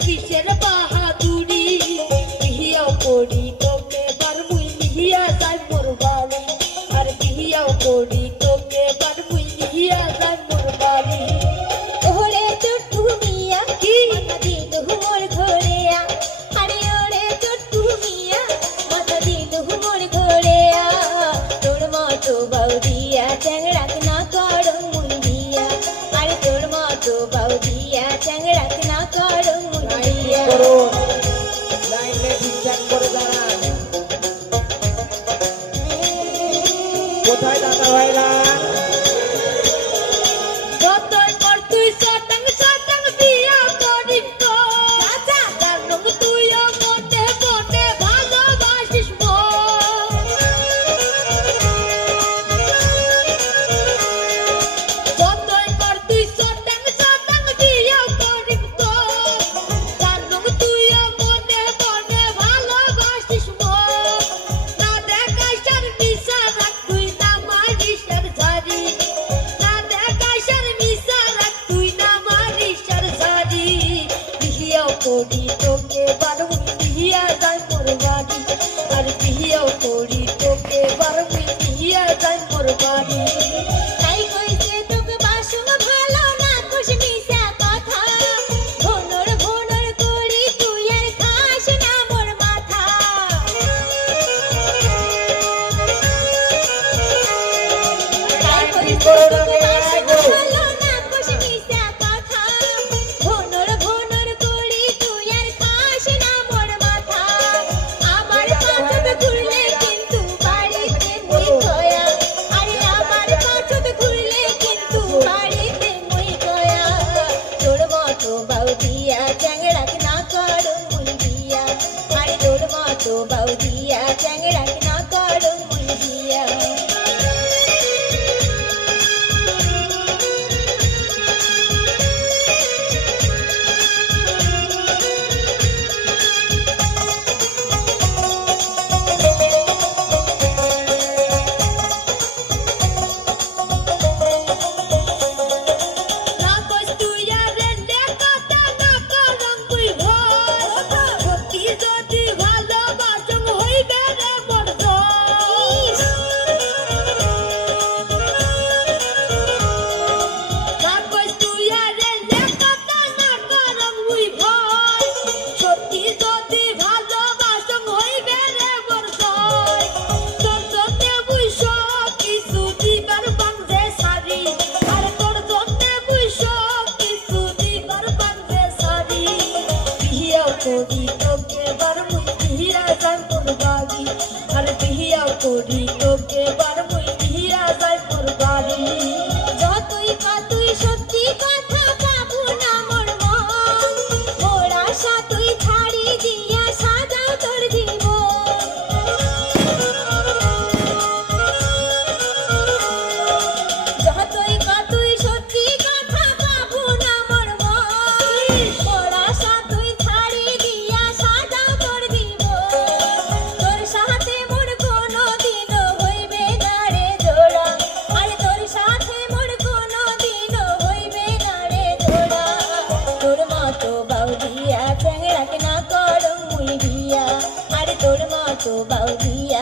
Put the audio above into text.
কিসের বাহাদুরি বিহিয়াও করি তোকে বারমুই নিহিয়া যাই মোর বাড়ি আর বিহিয়াও করি তোকে বারমুই নিহিয়া যাই মোর বাড়ি ওরে চট্টু মিয়া কি মাথা দিল মোর ঘোরেয়া আরে ওরে চট্টু মিয়া মাথা দিল মোর ঘোরেয়া তোর মতো বৌদিয়া চ্যাংড়াক না করো মুই দিয়া আরে তোর মতো বৌদিয়া চ্যাংড়াক না করো মুই দিয়া করুন লাইনে ঠিকঠাক করে দাঁড়ান। কোথায় দাদা ভাইরা? যতই কর তুই শতাং শতাং বিয়া করিস তো চাচা জানুম তুইও মনে মনে ভালোবাসিস মন যতই কর তুই শতাং শতাং বিয়া করিস তো জানুম তুইও মনে মনে ভালোবাসিস মন না দেখাইস আর মিশা রাখ তুই না মারিস আর ঝাড়ি না দেখাইস আর মিশা রাখ তুই না মারিস আর ঝাড়ি বিহিয়াও করি তোকে বারমুই নিহিয়া যাই মোর বাড়ি আর বিহিয়াও করি তোকে বারমুই নিহিয়া যাই মোর বাড়ি তাই কইছে তোকে বাসুম ভালো না কোশ মিশা কথা ভনর ভনর করি তুই আর খাস না মোর মাথা তাই কইছে তোকে বাসুম ভালো না কোশ মিশা কথা ভনর ভনর করি তুই আর খাস না মোর মাথা আমার পাছত ঘুরলে কিন্তু বাড়িতে মুই গয়া আরে আমার পাছত ঘুরলে কিন্তু বাড়িতে মুই গয়া তোর মতো বৌদিয়া চ্যাংড়াক না করো মুই দিয়া আরে তোর মতো বৌদিয়া চ্যাংড়াক না করো মুই দিয়া না কস তুই আর রে কথা না করম তুই ভয় সত্যি যদি ভালোবাসম হইবে রে মোর জয় না কস তুই আর রে কথা না করম তুই ভয় সত্যি যদি ভালোবাসম হইবে রে মোর জয় তোর জন্য মুই সব কিছু দিবার বান্ধে সারি আর তোর জন্য মুই সব কিছু দিবার বান্ধে সারি বিহিয়াও করি